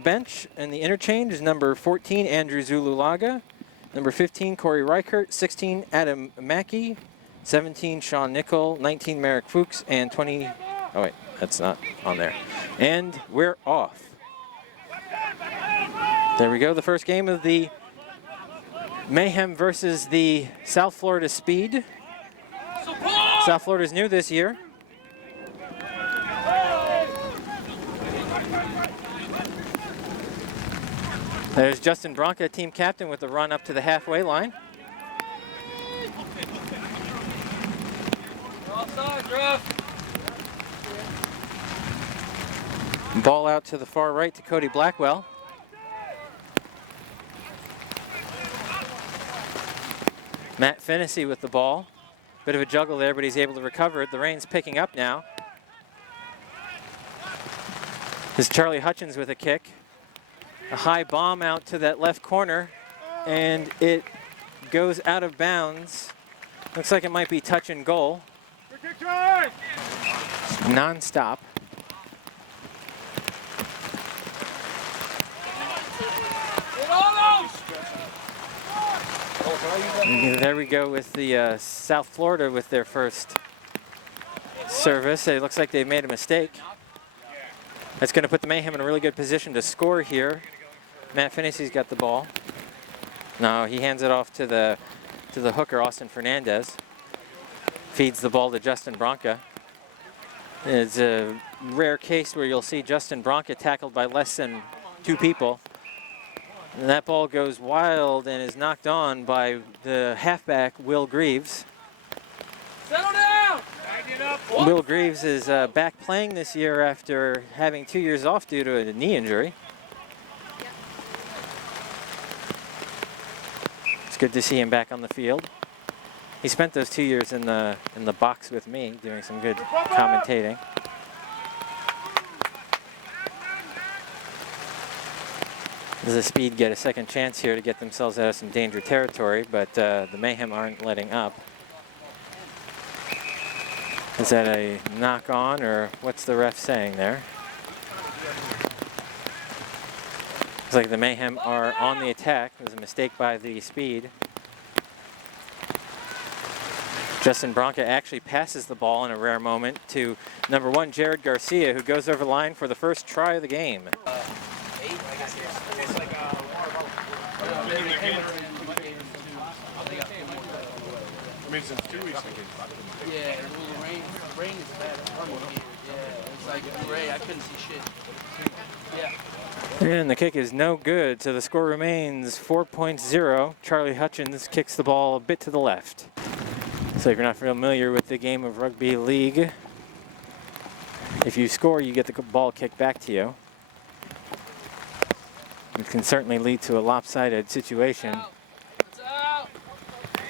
the bench and the interchange is number 14, Andrew Zululaga. Number 15, Corey Reichert. 16, Adam Mackey. 17, Sean Nickel. 19, Merrick Fuchs. And 20, oh wait, that's not on there. And we're off. There we go, the first game of the Mayhem versus the South Florida Speed. South Florida's new this year. There's Justin Bronca, team captain, with the run up to the halfway line. Ball out to the far right to Cody Blackwell. Matt Finnessy with the ball. Bit of a juggle there, but he's able to recover it. The rain's picking up now. This is Charlie Hutchins with a kick. A high bomb out to that left corner, and it goes out of bounds. Looks like it might be touch and goal. Non-stop. There we go with the South Florida with their first service. It looks like they made a mistake. That's going to put the Mayhem in a really good position to score here. Matt Finnessy's got the ball. No, he hands it off to the hooker, Austin Fernandez. Feeds the ball to Justin Bronca. It's a rare case where you'll see Justin Bronca tackled by less than 2 people. And that ball goes wild and is knocked on by the halfback, Will Greaves. Settle down! Will Greaves is back playing this year after having 2 years off due to a knee injury. It's good to see him back on the field. He spent those 2 years in the box with me, doing some good commentating. Does the Speed get a second chance here to get themselves out of some danger territory, but the Mayhem aren't letting up. Is that a knock on, or what's the ref saying there? Looks like the Mayhem are on the attack. It was a mistake by the Speed. Justin Bronca actually passes the ball in a rare moment to number 1, Jared Garcia, who goes over the line for the first try of the game. I mean, since 2 weeks ago. Yeah, well, the rain is bad. Yeah, it's like gray. I couldn't see shit. Yeah. And the kick is no good, so the score remains 4-0. Charlie Hutchins kicks the ball a bit to the left. So if you're not familiar with the game of rugby league, if you score, you get the ball kicked back to you. It can certainly lead to a lopsided situation.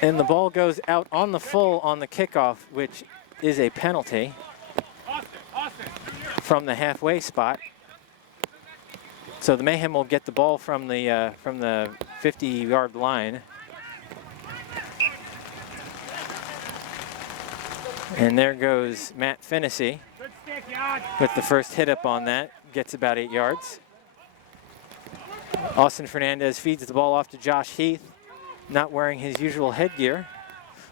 And the ball goes out on the full on the kickoff, which is a penalty from the halfway spot. So the Mayhem will get the ball from the 50-yard line. And there goes Matt Finnessy with the first hit up on that. Gets about 8 yards. Austin Fernandez feeds the ball off to Josh Heath, not wearing his usual headgear,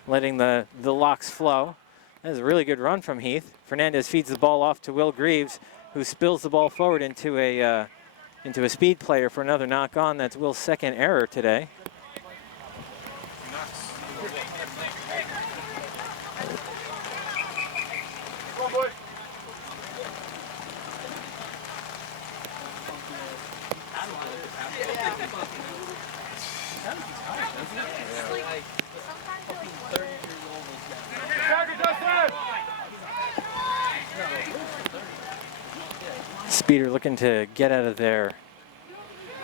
letting the locks flow. That is a really good run from Heath. Fernandez feeds the ball off to Will Greaves, who spills the ball forward into a Speed player for another knock on. That's Will's second error today. Speeder looking to get out of their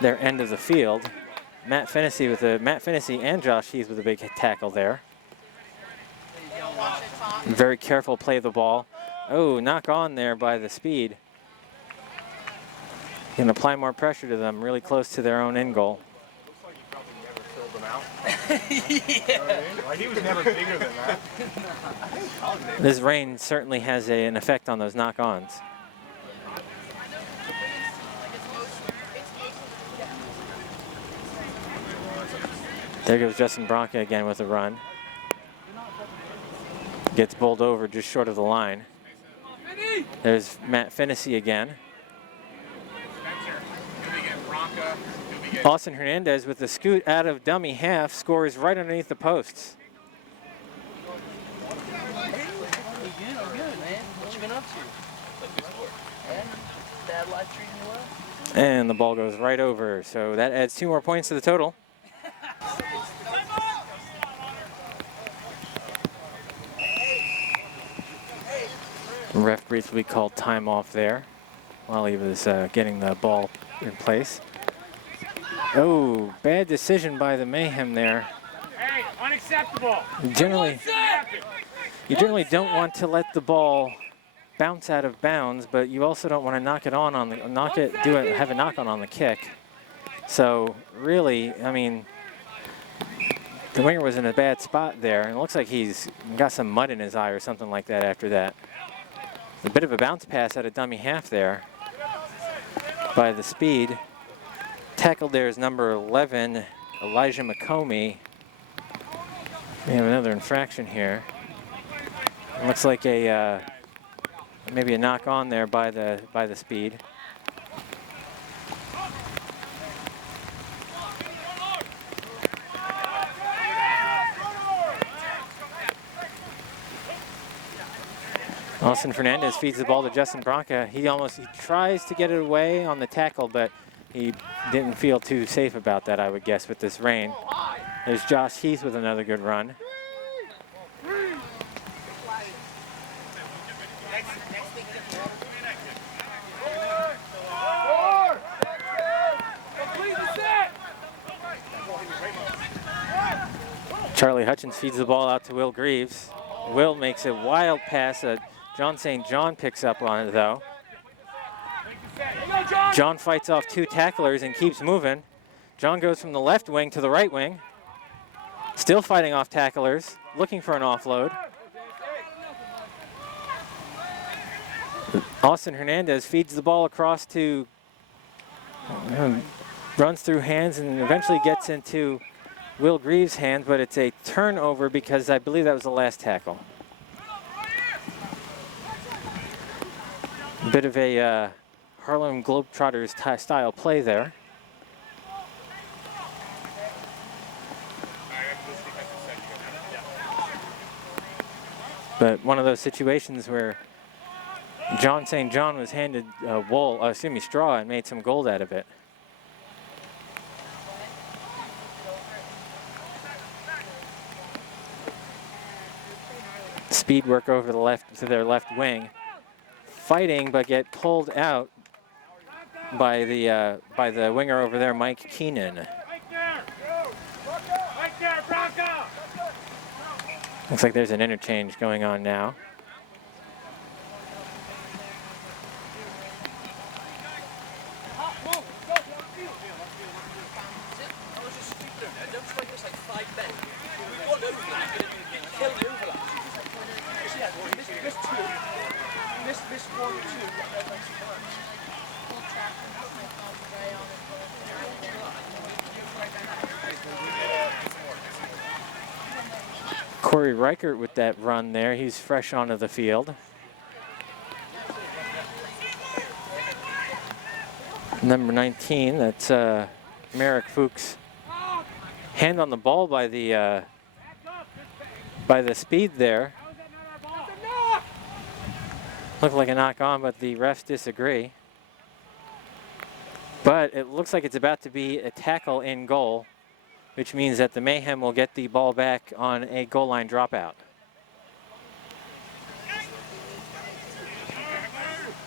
end of the field. Matt Finnessy and Josh Heath with a big tackle there. Very careful play of the ball. Oh, knock on there by the Speed. Can apply more pressure to them, really close to their own end goal. Yeah. Like he was never bigger than that. This rain certainly has an effect on those knock-ons. There goes Justin Bronca again with a run. Gets bowled over just short of the line. There's Matt Finnessy again. Austin Hernandez with the scoot out of dummy half scores right underneath the posts. Good, man. What you been up to? And dad life treating you well? And the ball goes right over, so that adds 2 more points to the total. Ref briefly called time off there while he was getting the ball in place. Oh, bad decision by the Mayhem there. Hey, unacceptable. You generally don't want to let the ball bounce out of bounds, but you also don't want to knock it on the have a knock on the kick. So really, I mean, the winger was in a bad spot there, and it looks like he's got some mud in his eye or something like that after that. A bit of a bounce pass out of dummy half there by the speed. Tackled there is number 11, Elijah McComey. We have another infraction here. It looks like a maybe a knock on there by the speed. Austin Fernandez feeds the ball to Justin Bronca. He tries to get it away on the tackle, but he didn't feel too safe about that, I would guess, with this rain. There's Josh Heath with another good run. Charlie Hutchins feeds the ball out to Will Greaves. Will makes a wild pass. John St. John picks up on it, though. John fights off 2 tacklers and keeps moving. John goes from the left wing to the right wing. Still fighting off tacklers, looking for an offload. Austin Hernandez feeds the ball across to, runs through hands and eventually gets into Will Greaves' hand, but it's a turnover because I believe that was the last tackle. A bit of a Harlem Globetrotters style play there. But one of those situations where John St. John was handed straw and made some gold out of it. Speed work over to their left wing, fighting but get pulled out by the winger over there, Mike Keenan. Looks like there's an interchange going on now. Corey Reichert with that run there. He's fresh onto the field. Number 19, that's Merrick Fuchs. Hand on the ball by the speed there. Looked like a knock on, but the refs disagree. But it looks like it's about to be a tackle in goal, which means that the Mayhem will get the ball back on a goal line dropout.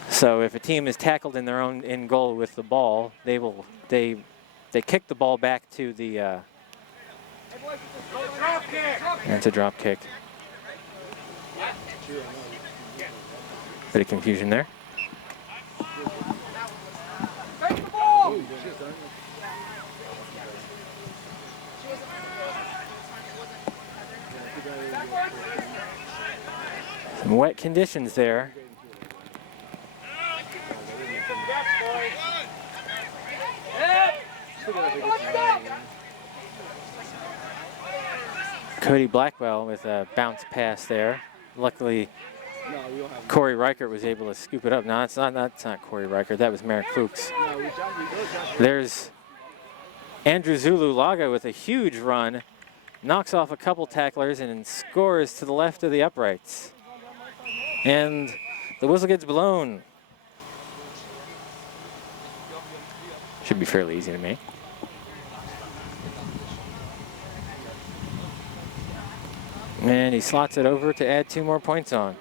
So if a team is tackled in their own in goal with the ball, they kick the ball back to the and it's a drop kick. Bit of confusion there. Some wet conditions there. Cody Blackwell with a bounce pass there. Luckily, Corey Reichert was able to scoop it up. No, that's not Corey Reichert. That was Merrick Fuchs. There's Andrew Zulu Laga with a huge run. Knocks off a couple tacklers and scores to the left of the uprights. And the whistle gets blown. Should be fairly easy to make. And he slots it over to add 2 more points on.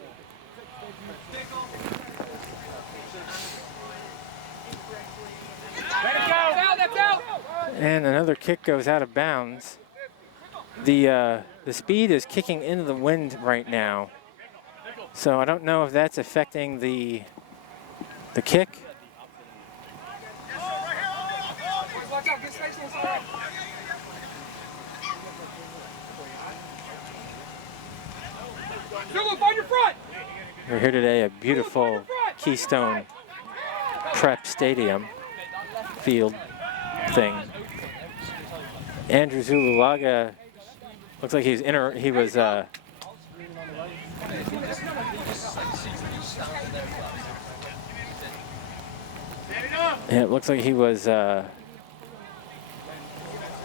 And another kick goes out of bounds. The speed is kicking into the wind right now. So I don't know if that's affecting the kick. We're here today at beautiful Keystone Prep Stadium field thing. Andrew Zululaga looks like he was it looks like he was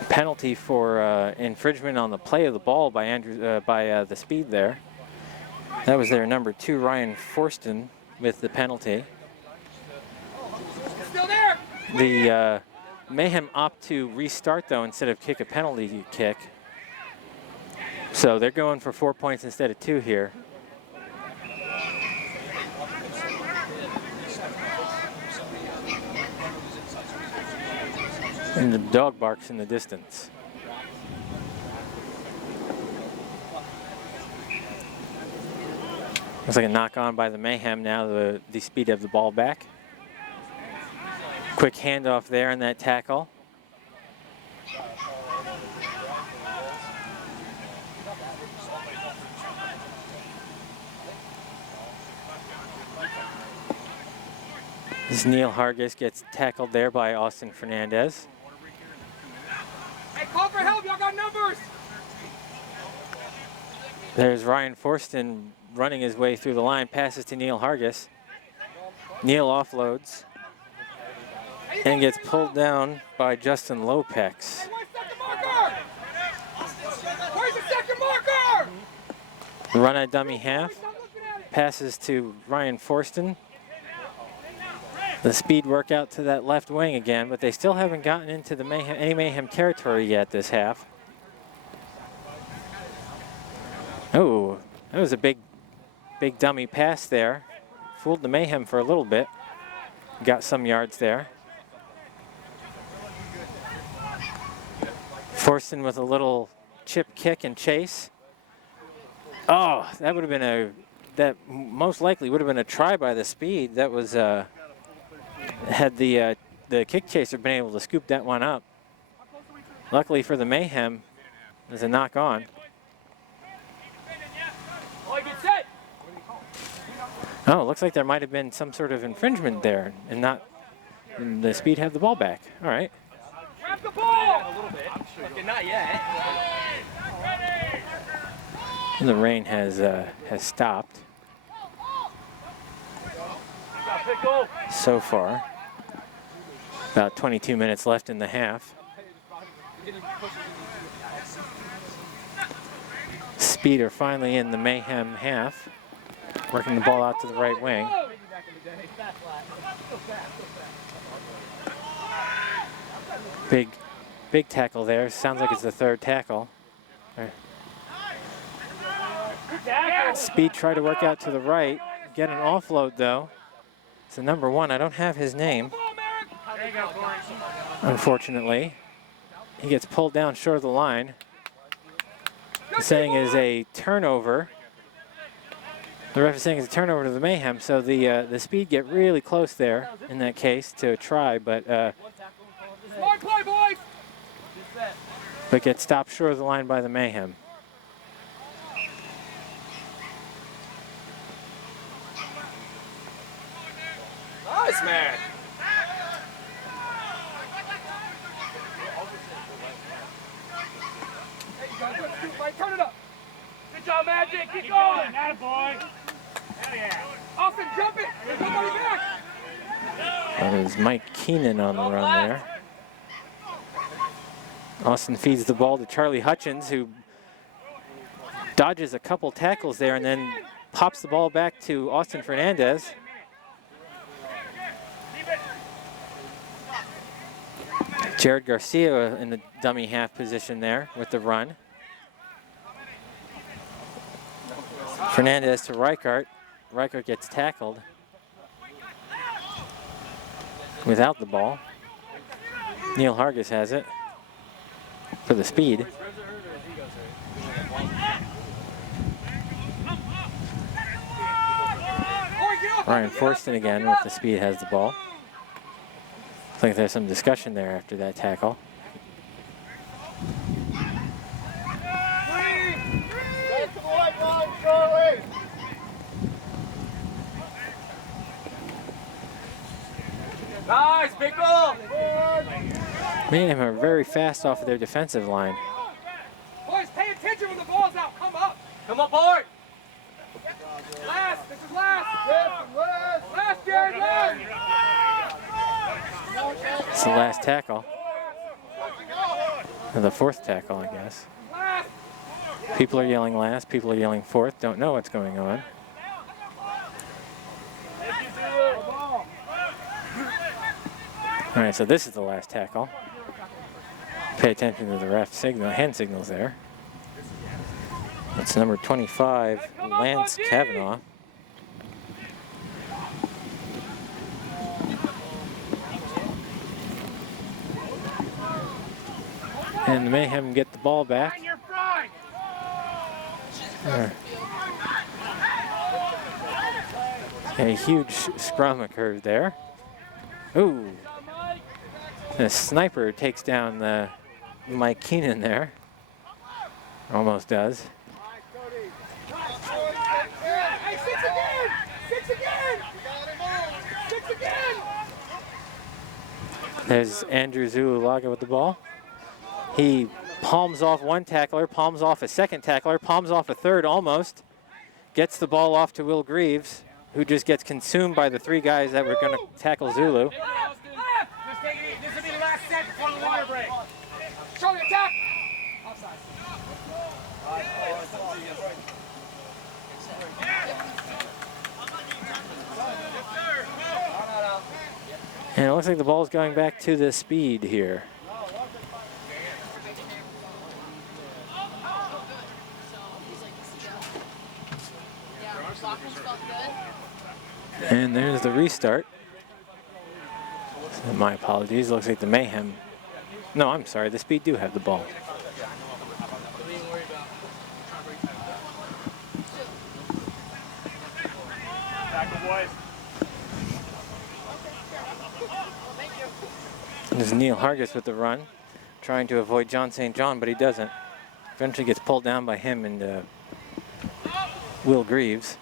penalty for infringement on the play of the ball by the speed there. That was their number 2, Ryan Forston, with the penalty. Still there. The Mayhem opt to restart though instead of kick a penalty kick. So they're going for 4 points instead of 2 here. And the dog barks in the distance. Looks like a knock on by the Mayhem now, the speed of the ball back. Quick handoff there in that tackle. This Neil Hargis gets tackled there by Austin Fernandez. Hey, call for help, y'all got numbers! There's Ryan Forston running his way through the line, passes to Neil Hargis. Neil offloads and gets pulled down by Justin Lopex. Hey, where's second marker? Where's the second marker? Run at dummy half, passes to Ryan Forston. The speed work out to that left wing again, but they still haven't gotten into the any Mayhem territory yet this half. Oh, that was a big dummy pass there. Fooled the Mayhem for a little bit. Got some yards there. Forston with a little chip kick and chase. Oh, that would have been that most likely would have been a try by the speed. That was had the kick chaser been able to scoop that one up. Luckily for the Mayhem, there's a knock on. Oh, it looks like there might have been some sort of infringement there and the speed have the ball back. All right. Grab the ball! A little bit. Okay, not yet. And the rain has stopped so far. About 22 minutes left in the half. Speed are finally in the Mayhem half, working the ball out to the right wing. Big tackle there. Sounds like it's the 3rd tackle. Speed try to work out to the right. Get an offload though. It's the number 1. I don't have his name, unfortunately. He gets pulled down short of the line. The saying is a turnover. The ref is saying it's a turnover to the Mayhem, so the speed get really close there in that case to a try, but Smart play, boys! get stopped short of the line by the Mayhem. Nice, man. Hey, you got a good scoop right turn it up. Good job, Magic. Keep going. Atta boy. Hell yeah. Austin, jump it. There's nobody back. That is Mike Keenan on the run there. Austin feeds the ball to Charlie Hutchins, who dodges a couple tackles there and then pops the ball back to Austin Fernandez. Jared Garcia in the dummy half position there with the run. Fernandez to Reichart. Reichart gets tackled without the ball. Neil Hargis has it for the speed. Ryan Forston again with the speed has the ball. Looks like there's some discussion there after that tackle. Nice, Pickle. Mayhem are very fast off of their defensive line. Boys, pay attention when the ball's out. Come up. Come on, board. Last. This is last. Last, Jared. Last. It's the last tackle. Or the fourth tackle, I guess. Last. People are yelling last, people are yelling fourth, don't know what's going on. All right, so this is the last tackle. Pay attention to the ref signal, hand signals there. That's number 25, Lance Kavanaugh. And the Mayhem get the ball back. A huge scrum occurred there. Ooh. The sniper takes down the Mike Keenan there. Almost does. Hey, six again! Six again! Six again! There's Andrew Zululaga with the ball. He palms off one tackler, palms off a second tackler, palms off a third almost. Gets the ball off to Will Greaves, who just gets consumed by the three guys that were going to tackle Zulu. This will be the last set before the water break. Charlie, attack! Offside. And it looks like the ball's going back to the speed here. And there's the restart. So my apologies. Looks like the Mayhem. No, I'm sorry. The Speed do have the ball. There's Neil Hargis with the run, trying to avoid John St. John, but he doesn't. Eventually gets pulled down by him and Will Greaves.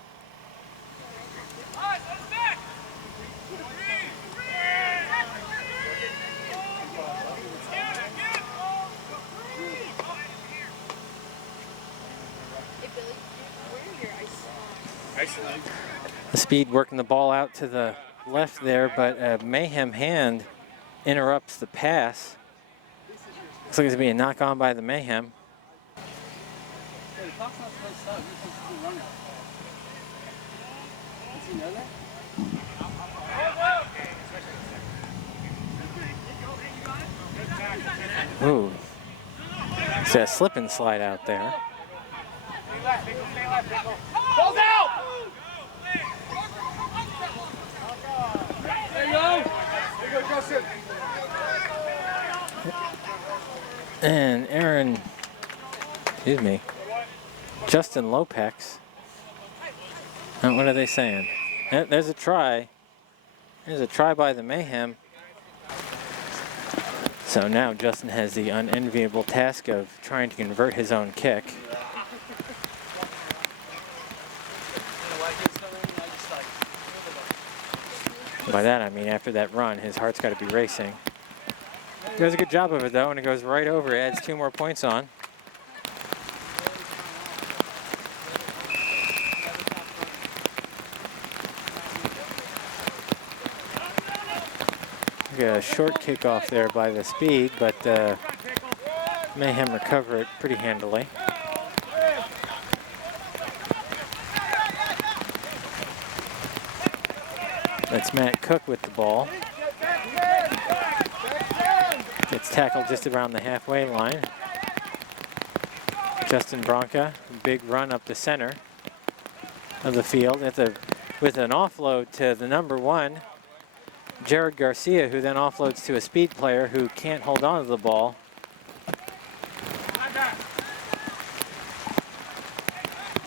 The Speed working the ball out to the left there, but a Mayhem hand interrupts the pass. Looks like it's being knocked on by the Mayhem. Ooh, it's a slip and slide out there. Ball's out! There you go. There you go, Justin. And Justin Lopex. What are they saying? There's a try. There's a try by the Mayhem. So now Justin has the unenviable task of trying to convert his own kick. By that I mean after that run, his heart's got to be racing. He does a good job of it though, and it goes right over, adds 2 more points on. a short kickoff there by the speed, but Mayhem recover it pretty handily. That's Matt Cook with the ball. Gets tackled just around the halfway line. Justin Bronca, big run up the center of the field with an offload to the number 1, Jared Garcia, who then offloads to a speed player who can't hold on to the ball.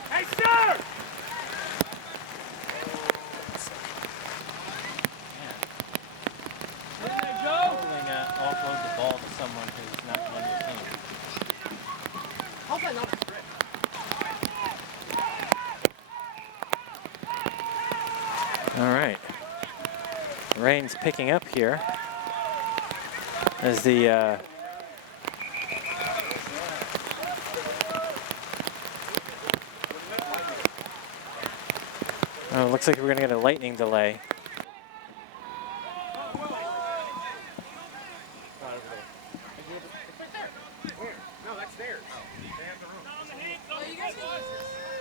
Hey, sir! Probably not offload the ball to someone who's not on your team. Hopefully not. All right. Rain's picking up here as the oh, looks like we're going to get a lightning delay. No, that's theirs. They have the room.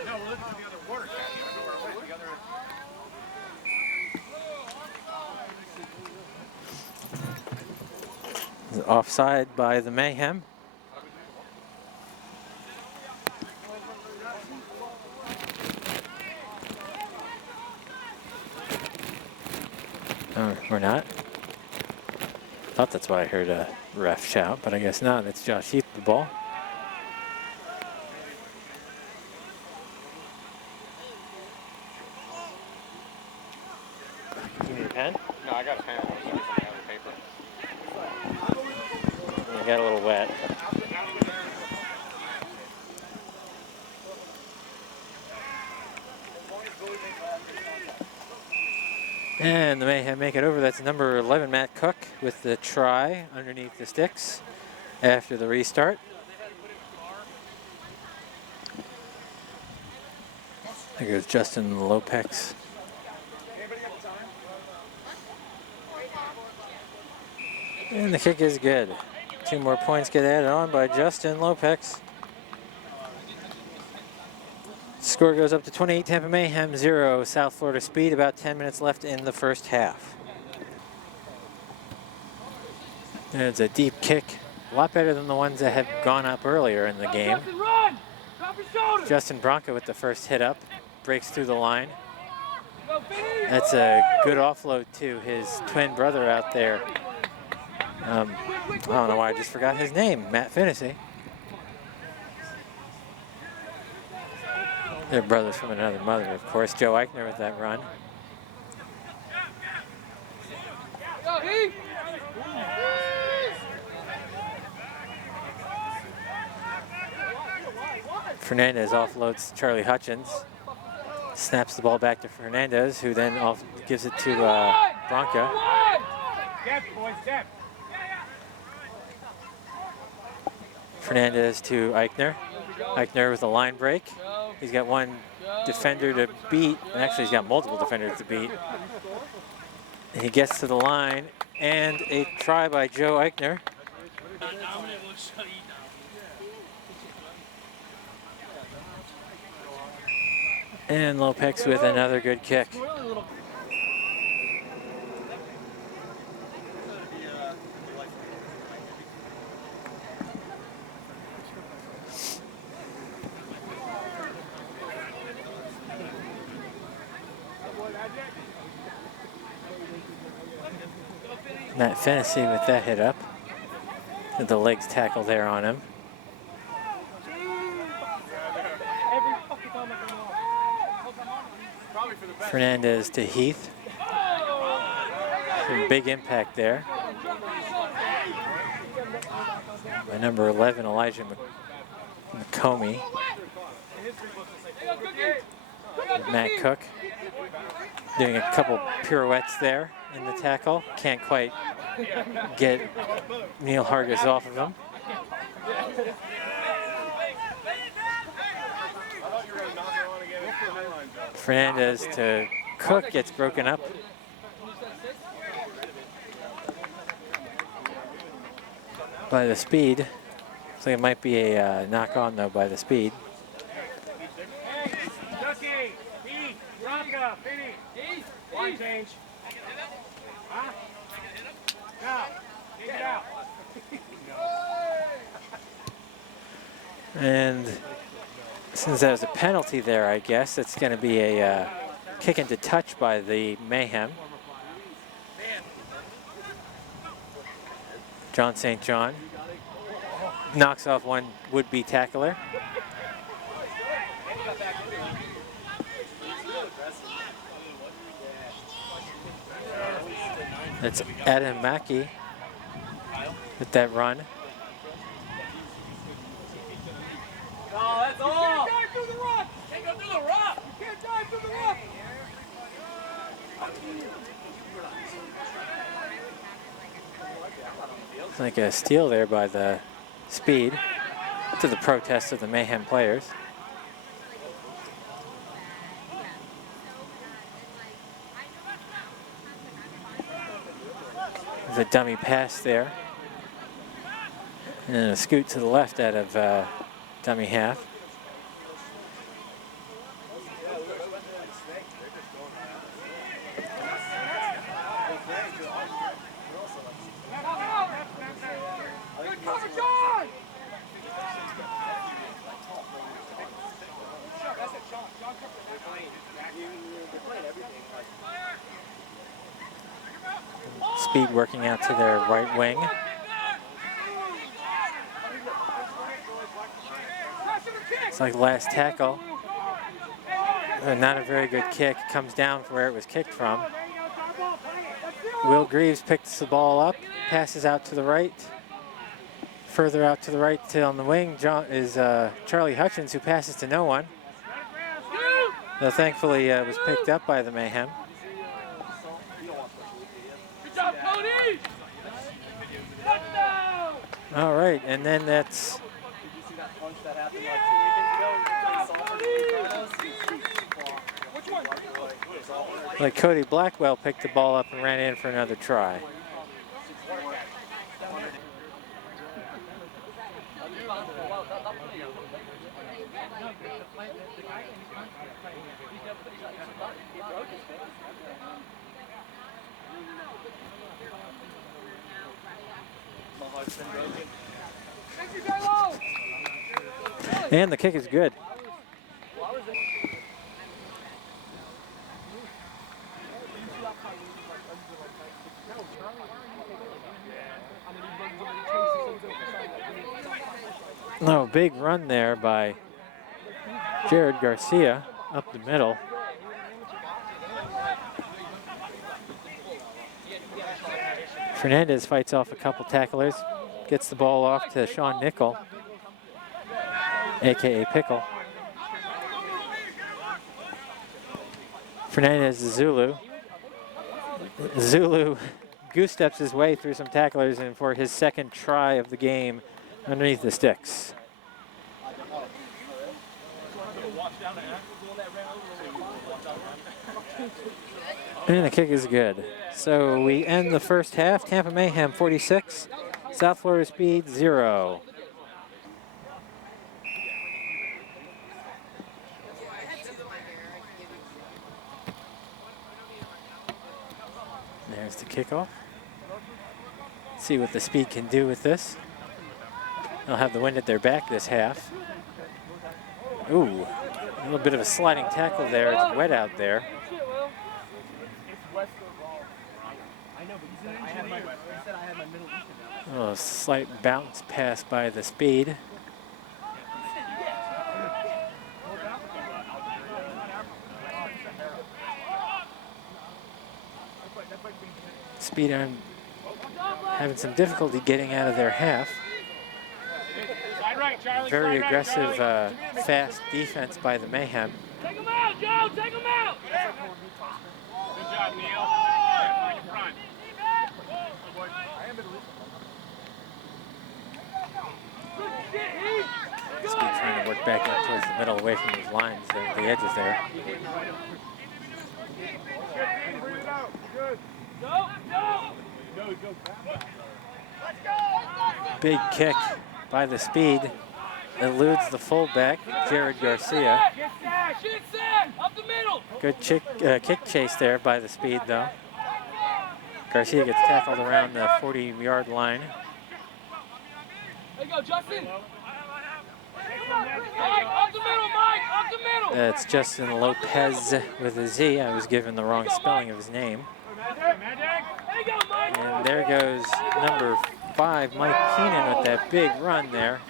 No, we're looking for the other water cat. I don't know where it went. The other. Offside by the Mayhem. Oh, we're not? Thought that's why I heard a ref shout, but I guess not. It's Josh Heath with the ball. You need a pen? No, I got a pen. I was using the other paper. You got a little wet. And the Mayhem make it over. That's number 11, Matt Cook, with the try underneath the sticks after the restart. There goes Justin Lopez. And the kick is good. 2 more points get added on by Justin Lopez. Score goes up to 28, Tampa Mayhem 0, South Florida Speed. About 10 minutes left in the first half. There's a deep kick, a lot better than the ones that had gone up earlier in the game. Justin Bronca with the first hit up, breaks through the line. That's a good offload to his twin brother out there. I don't know why I just forgot his name, Matt Finney. They're brothers from another mother, of course. Joe Eichner with that run. Fernandez offloads Charlie Hutchins. Snaps the ball back to Fernandez, who then gives it to Bronca. Depth, boys, depth. Fernandez to Eichner. Eichner with a line break. He's got one defender to beat, and actually he's got multiple defenders to beat. And he gets to the line, and a try by Joe Eichner. And Lopez with another good kick. Matt Finney with that hit up. And the legs tackle there on him. Fernandez to Heath. Some big impact there. By number 11, Elijah McComey. Matt Cook doing a couple pirouettes there in the tackle. Can't quite get Neil Hargis off of him. Fernandez to Cook, gets broken up. by the speed. Looks like it might be a knock on though by the speed. Ducky, E, Rocka, Finny, E, line change. Huh? Now, take it out. And since there's a penalty there, I guess it's going to be a kick into touch by the Mayhem. John St. John knocks off one would-be tackler. That's Adam Mackey with that run. No, that's all. You can't dive through the rock. Can't go through the rock. You can't dive through the rock. It's like a steal there by the speed to the protest of the Mayhem players. There's a dummy pass there. And a scoot to the left out of dummy half. Good cover, John. Speed working out to their right wing. It's like the last tackle. Not a very good kick. Comes down from where it was kicked from. Will Greaves picks the ball up, passes out to the right. Further out to the right on the wing is Charlie Hutchins, who passes to no one. Though thankfully was picked up by the Mayhem. Good job, Cody. All right, and then that's like Cody Blackwell picked the ball up and ran in for another try. And the kick is good. No, big run there by Jared Garcia up the middle. Fernandez fights off a couple tacklers, gets the ball off to Sean Nickel, aka Pickle. Fernandez is Zulu. Zulu goose steps his way through some tacklers and for his second try of the game underneath the sticks. And the kick is good. So we end the first half. Tampa Mayhem 46, South Florida Speed 0. There's the kickoff. See what the Speed can do with this. They'll have the wind at their back this half. Ooh, a little bit of a sliding tackle there. It's wet out there. A slight bounce pass by the Speed. Speed on having some difficulty getting out of their half. Very aggressive, fast defense by the Mayhem. Take him out, Joe! Take him out! Good job, Neil. Find your front. Speed trying to work back up towards the middle, away from these lines, the edges there. Go, go! Big kick by the speed. Eludes the fullback, Jared Garcia. Good kick chase there by the speed, though. Garcia gets tackled around the 40-yard line. There you go, Justin. Mike, up the middle, Mike, up the middle. That's Justin Lopez with a Z. I was given the wrong spelling of his name. And there goes number 5, Mike Keenan, with that big run there.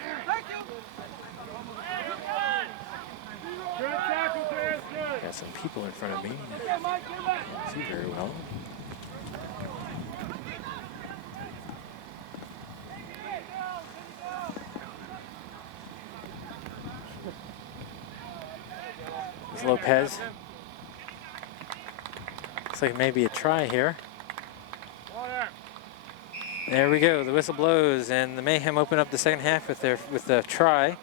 Got some people in front of me. Can't see very well. There's Lopez. Looks like maybe a try here. There we go. The whistle blows, and the Mayhem open up the second half with the try.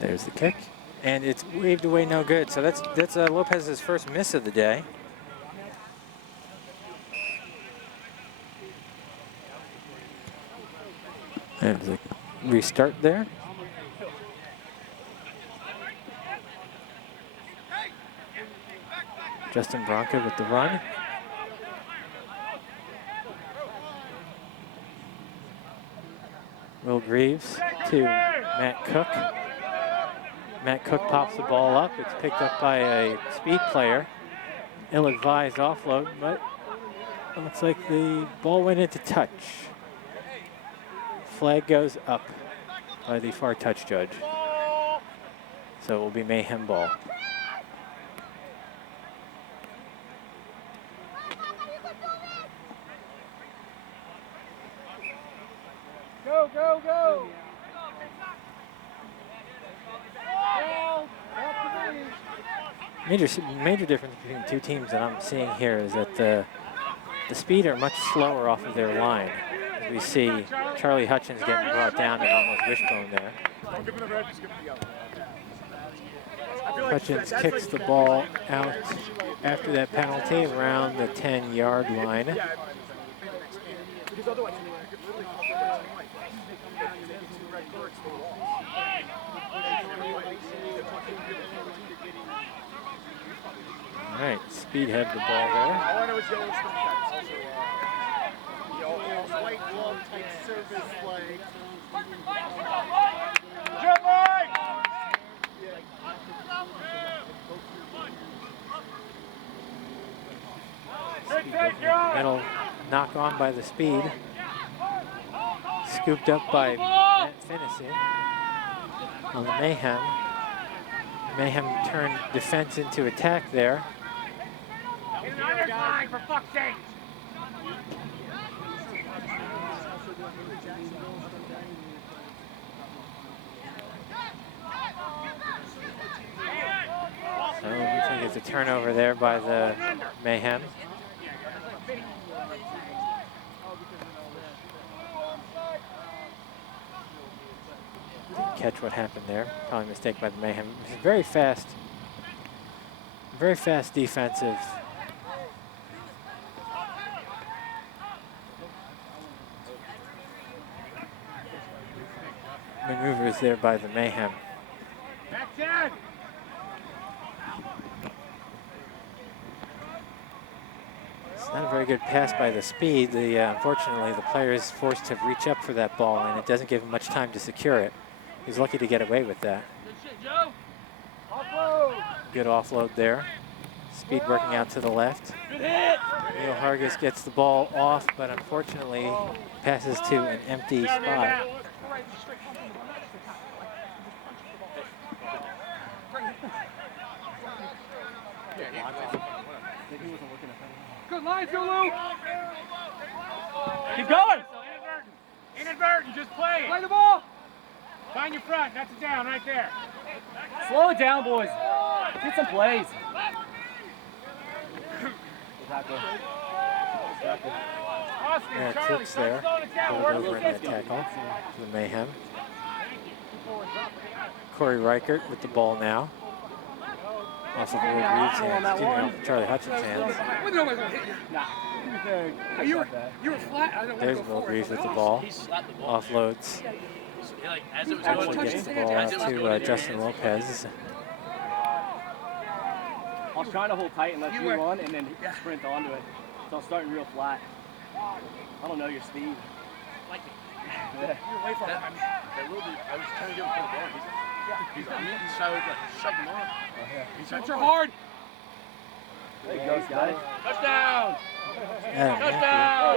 There's the kick, and it's waved away, no good. So that's Lopez's first miss of the day. There's a restart there. Justin Bronca with the run. Will Greaves to Matt Cook. Matt Cook pops the ball up. It's picked up by a speed player. Ill-advised offload, but it looks like the ball went into touch. Flag goes up by the far touch judge. So it will be Mayhem ball. Go, go, go! Major difference between the two teams that I'm seeing here is that the speed are much slower off of their line. As we see Charlie Hutchins getting brought down and almost wishbone there. Hutchins kicks the ball out after that penalty around the 10-yard line. All right, Speed have the ball there. All I know is yellow stone cats. Also, white glove type service flag. That'll knock on by the Speed. Scooped up by Matt Finnessy on the Mayhem. Mayhem turned defense into attack there. Get an iron line, for fuck's sake! So we think it's a turnover there by the Mayhem. Didn't catch what happened there. Probably a mistake by the Mayhem. It's very fast defensive. Maneuvers there by the Mayhem. Back 10! It's not a very good pass by the Speed. Unfortunately, the player is forced to reach up for that ball, and it doesn't give him much time to secure it. He's lucky to get away with that. Good shit, Joe. Offload! Good offload there. Speed working out to the left. Good hit. Neil Hargis gets the ball off, but unfortunately passes to an empty spot. Good line, Zulu! Keep going. Inadvertent, just play it. Play the ball! Find your front, that's it down, right there. Slow it down, boys. Get some plays. Austin, Yeah, Charlie, Cooks there. slow it down. Pulled Work over the in that system. tackle to the Mayhem. Corey Reichert with the ball now. Off of Will Reed's hands, excuse me, off of Charlie Hutchins' hands. Well, nobody's gonna hit you. You were flat. I don't want to There's go Will forward. Reed with the ball. He slapped the ball. Offloads. Like, as it was Actually going, gets the ball out to Justin Lopez. I was trying to hold tight and let you run and then sprint onto it. So I was starting real flat. I don't know your speed. like You're away from him. that little dude, I was trying to get him for the ball. He's on me, so I was like, shove him off. Shoot your hard. There you go, guys. Touchdown! Adam Touchdown!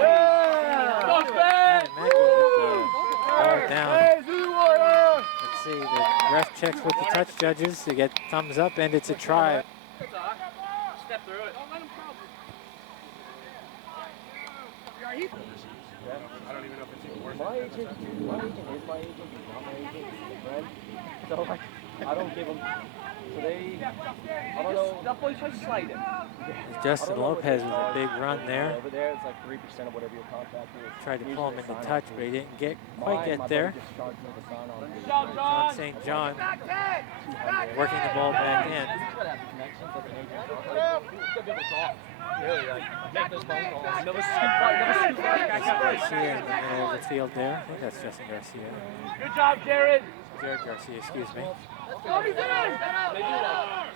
Mackey with the ball down. Let's see, the ref checks with the touch judges to get thumbs up, and it's a try. Step through it. Don't let him come. I don't even know if it's even worth My it. agent is my agent, he's not my agent, he's a friend. So like, I don't give them, so they, I don't know. That boy tries to slide it. Justin Lopez with a big run there. Over there, it's like 3% of whatever your contract is. Tried to pull him into Usually touch, sign but he off didn't my quite get buddy there. just charged me the sign on the- John St. John working the ball back in. He's gotta have the connections like an agent. He's gotta be able to talk. Really, like, make those phone calls. Never scoop right. Garcia in the middle of the field there. I think that's Justin Garcia. Good job, Jared. Jared Garcia, excuse me. They do like,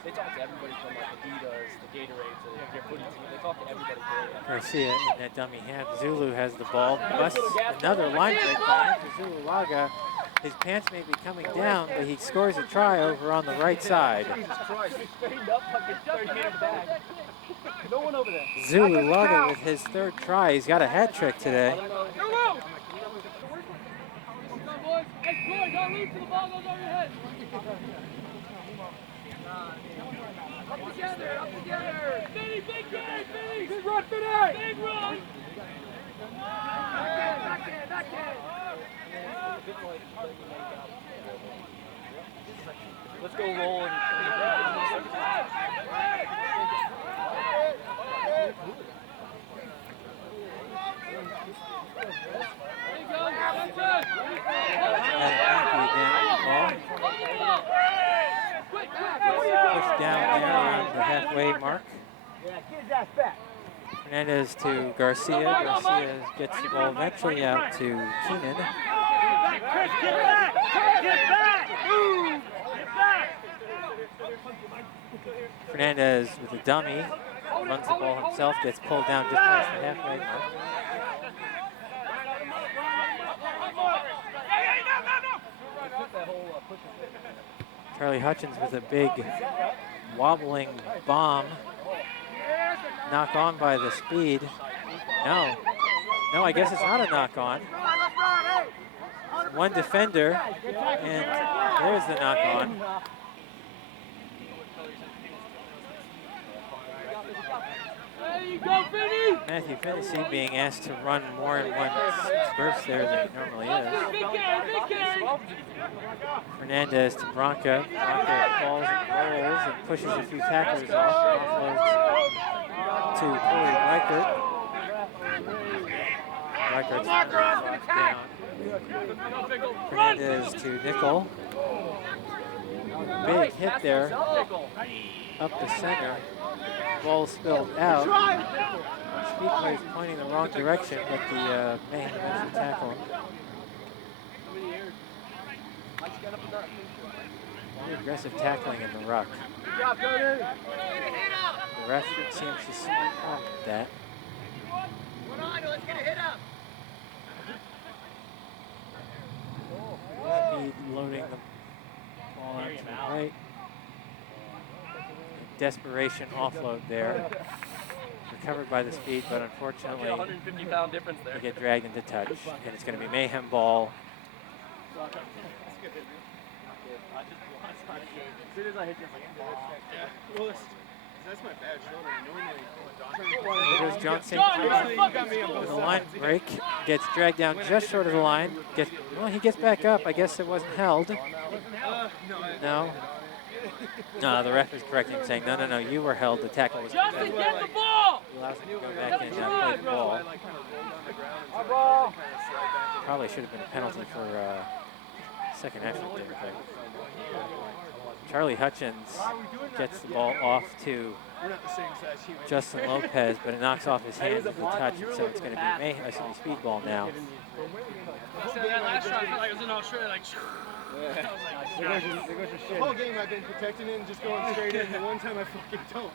they talk to everybody from like Adidas, the Gatorade, to their footy team. They talk to everybody. Garcia in that dummy half. Zulu has the ball. Busts another line break by Zulu Laga. His pants may be coming down, but he scores a try over on the right side. No one over there. Zulu Laga with his third try. He's got a hat trick today. Up together. Big game. Good run, Finny. Big run. Back in. Let's go roll. Pushed down there around the halfway mark. Fernandez to Garcia. Garcia gets the ball eventually out to Keenan. Fernandez with a dummy. Runs the ball himself, gets pulled down just past the halfway mark. Charlie Hutchins with a big wobbling bomb. Knock on by the speed. No, I guess it's not a knock on. One defender, and there's the knock on. Matthew Fennessy being asked to run more in one burst there than he normally is. Fernandez to Bronca. Bronca falls and rolls and pushes a few tacklers off. Offloads to Corey Reichert. Reichert's down. Fernandez to Nickel. Big hit there. Up the center. Ball spilled out. Speedway's pointing the wrong direction, but the Mayhem should tackle him. Very aggressive tackling in the ruck. The ref seems to see no problem with that. Speed loading the ball out to the right. Desperation offload there. Recovered by the speed, but unfortunately, 150-pound difference there. they get dragged into touch. And it's going to be Mayhem ball. As soon as I hit you, Well, that's my bad shoulder. Normally, Here goes John St. John with a line break. Gets dragged down just short of the line. Well, he gets back up. I guess it wasn't held. No. No, the ref is correcting, saying, no, you were held. The tackle was Justin, get the ball! He allows him to go back and play the ball. Probably should have been a penalty for second effort there. Charlie Hutchins gets the ball off to We're not the same size human. Justin Lopez, but it knocks off his hands with the touch, and so it's going to be Mayhem, Speedball now. So that last shot, I felt like I was in Australia, like. The whole game I've been protecting it and just going straight in. The one time I fucking don't.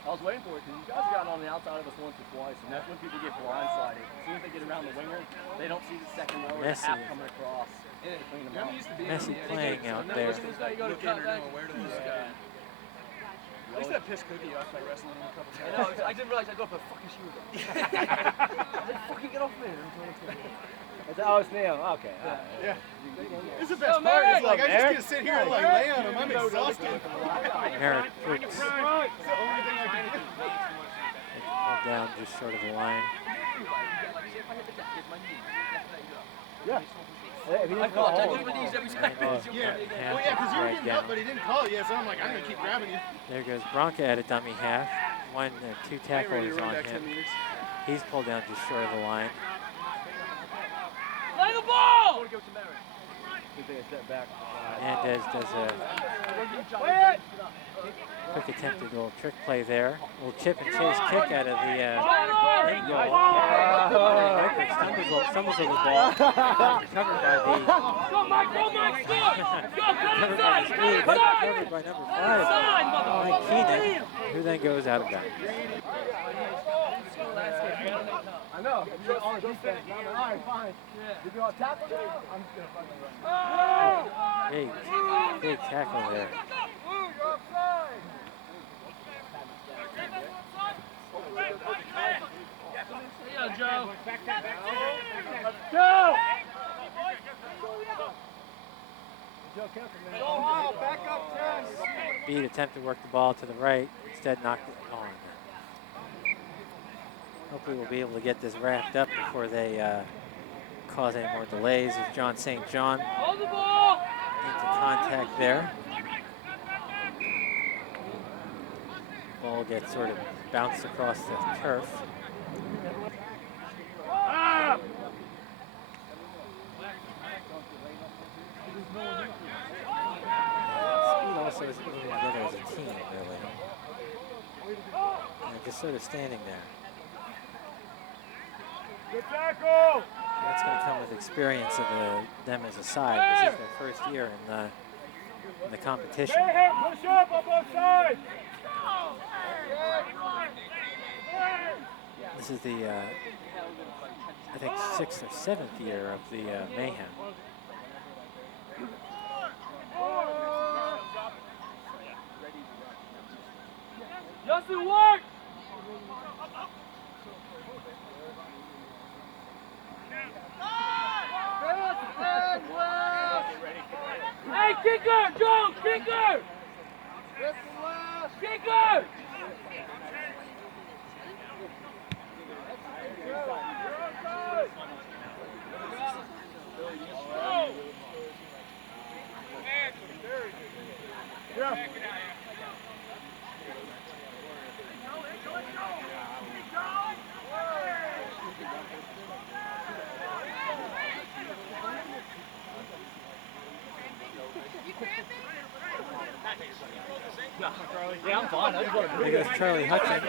I was waiting for it because you guys have gotten on the outside of us once or twice, and that's when people get blindsided. As soon as they get around the winger, they don't see the second row or the half coming across. Messi playing out there. This guy, you got to cut back. Where to this guy? At least that pissed Cookie off by wrestling him a couple times. I know, I didn't realize I got the fucking shoes on. I said, fucking get off me. Oh, it's Neo. Okay. Yeah. It's the best part. It's like, I just get to sit here and like lay on him. I'm exhausted. Merrick puts It's the only thing I can do. pulled down just short of the line. Yeah. I call it. I do these every time. Yeah. Well, yeah, because you were getting up, but he didn't call it yet, so I'm like, I'm going to keep grabbing you. There goes Bronca at a dummy half. Two tacklers on him. He's pulled down just short of the line. Play the ball! Hernandez does a quick attempted little trick play there. A little chip and chase kick out of the end goal. Stumbles over the ball. Covered by the... Go, Mike! Go, Mike! Score! Go, cut inside! Cut inside! Covered by number 5, Mike Keenan, who then goes out of bounds. I know. You're on defense. All right, fine. Did you want to tackle me? I'm just going to fucking run. Big tackle there. Yeah, Joe. Go! Beat attempt to work the ball to the right, instead knocked it on. Hopefully we'll be able to get this wrapped up before they cause any more delays. As John St. John Hold the ball! into contact there. Ball gets sort of bounced across the turf. Speed also isn't moving together as a team, really. And just sort of standing there. Good tackle! That's going to come with experience of them as a side. This is their first year in the competition. Mayhem, push up on both sides! This is the, I think, 6th or 7th year of the Mayhem. Justin, work! Hey, kicker! Joe, kicker! Kicker! Yeah, I'm fine. I just want to There goes Charlie Hutchins.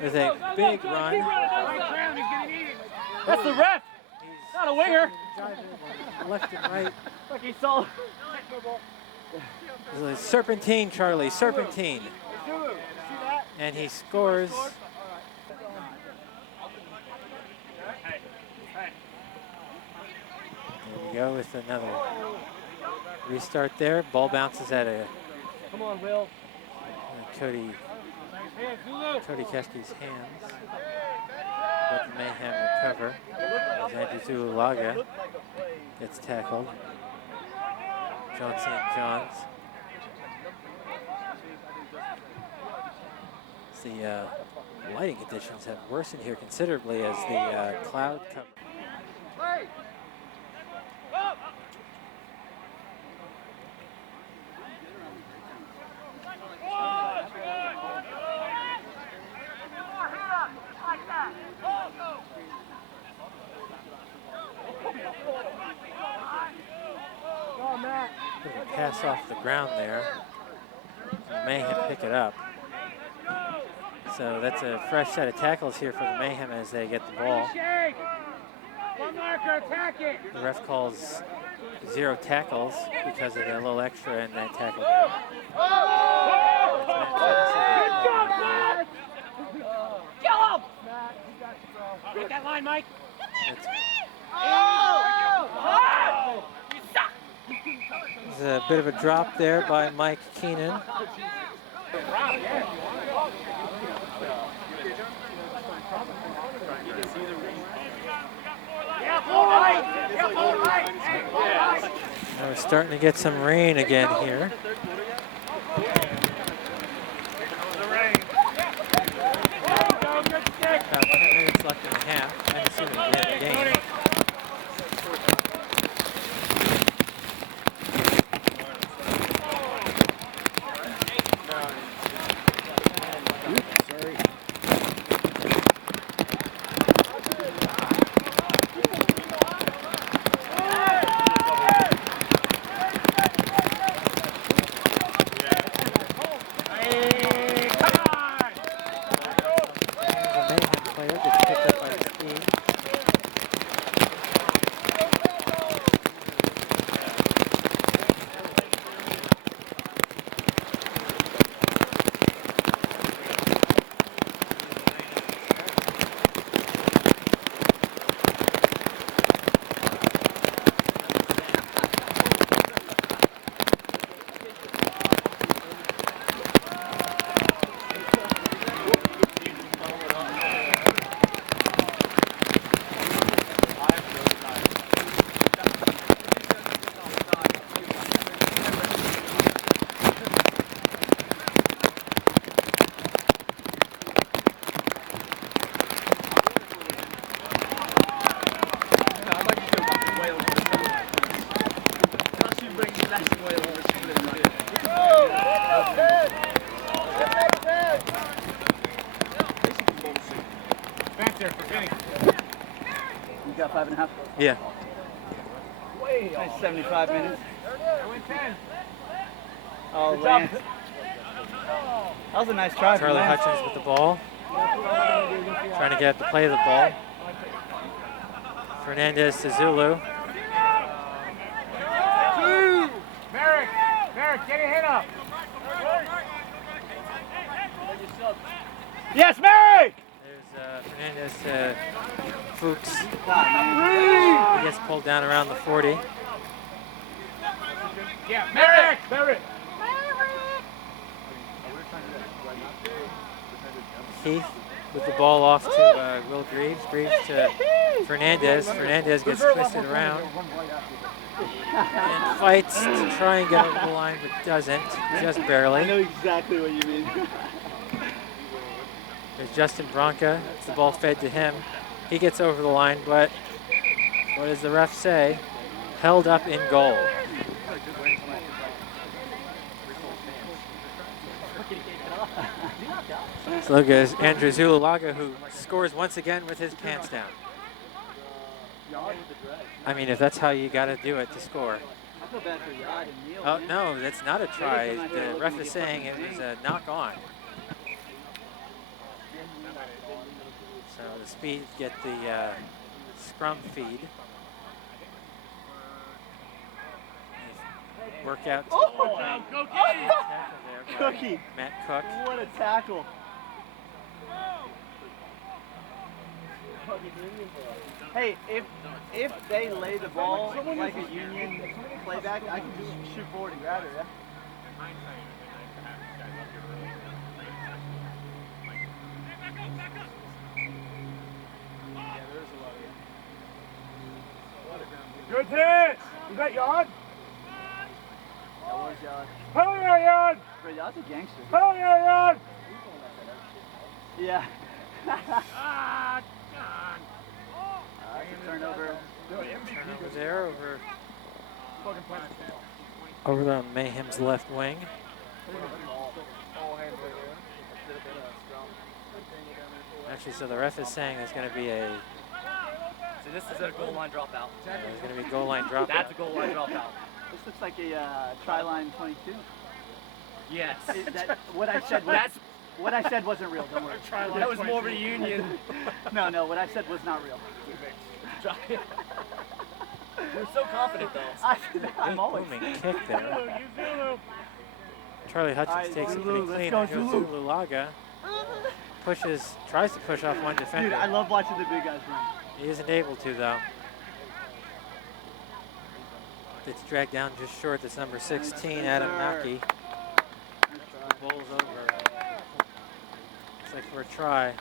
There's a big run. That's the ref! Not a winger! Driving left and right. Like he saw. There's a serpentine, Charlie, serpentine. And he scores. There we go with another restart there. Ball bounces out of Come on, Will. Cody Keski's hands. But the Mayhem recover. As Andrew Zulaga gets tackled. John St. John's. The lighting conditions have worsened here considerably as the cloud cover. Go, Matt. pass off the ground there. Mayhem pick it up. So that's a fresh set of tackles here for the Mayhem as they get the ball. One marker, attack it. The ref calls 0 tackles because of the little extra in that tackle. Kill him! Get that line, Mike. There's a bit of a drop there by Mike Keenan. Now we're starting to get some rain again here. About 10 minutes left in the half. I haven't seen it yet in the game. Got 5.5. Yeah. Nice 75 minutes. I went 10. Oh, Lance. That was a nice try. Charlie Hutchins with the ball. Trying to get the play of the ball. Fernandez to Zulu. Merrick, get a hit up. Yes, Mary! There's Fernandez to Fuchs. God, He gets pulled down around the 40. Yeah, Merrick. Keith with the ball off to Will Greaves. Greaves to Fernandez. Fernandez gets twisted around and fights to try and get over the line, but doesn't, just I know barely. exactly what you mean. There's Justin Bronca. It's the ball fed to him. He gets over the line, but what does the ref say? Held up in goal. So look at Andrew Zululaga, who scores once again with his pants down. I mean, if that's how you got to do it to score. I feel bad for Yad and Neil. Oh, no, that's not a try. The ref is saying it was a knock on. So the Speed get the scrum feed. Work out to Go Cookie! Matt Cook. What a tackle. Hey, if they lay the ball like a Union playback, I can just shoot forward and grab it, yeah? Good hit. Is that Yard? That was Yad. Hell yeah, Yard. Bro, Yad's a gangster. Hell yeah, Yard. Yeah. Ah, God. That's a turnover. Turnover there over on Mayhem's left wing. Actually, so the ref is saying there's going to be a... So this is a goal line dropout. There's going to be a goal line dropout. That's a goal line dropout. This looks like a Tri-Line 22. Yes. What I said what I said wasn't real, don't worry. That was more of a union. No, what I said was not real. You're so confident, though. I'm always. Booming kick there. Charlie Hutchins Alright, takes it Zulu, pretty let's clean. go, Here's Zulu. Laga. Tries to push off one defender. Dude, I love watching the big guys run. He isn't able to, though. It's dragged down just short. That's number 16, Adam Mackey. Bowls over. Looks like for a try.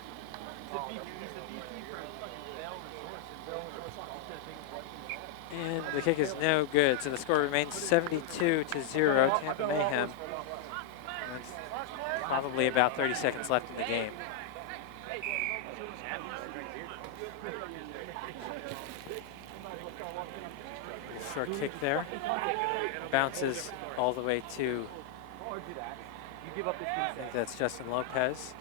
And the kick is no good, so the score remains 72-0, Tampa Mayhem. That's probably about 30 seconds left in the game. Short kick there. Bounces all the way to, I think that's Justin Lopez.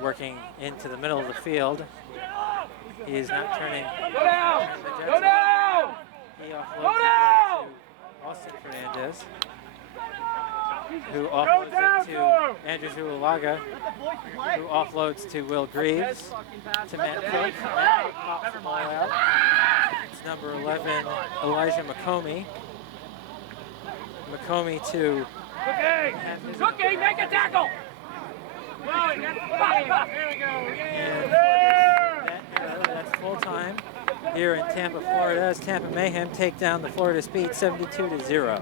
Working into the middle of the field. He is not turning. Go down! Go down! He offloads it to Austin Fernandez, who offloads it to Andrew Zuulaga, who offloads to Will Greaves, to Matt Cook. Matt Cook pops the ball out. It's number 11, Elijah McComey. McComey to Cookie, make a tackle! There we go. and that's full time here in Tampa, Florida, as Tampa Mayhem take down the Florida Speed 72-0.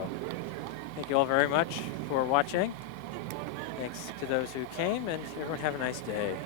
Thank you all very much for watching. Thanks to those who came, and everyone have a nice day.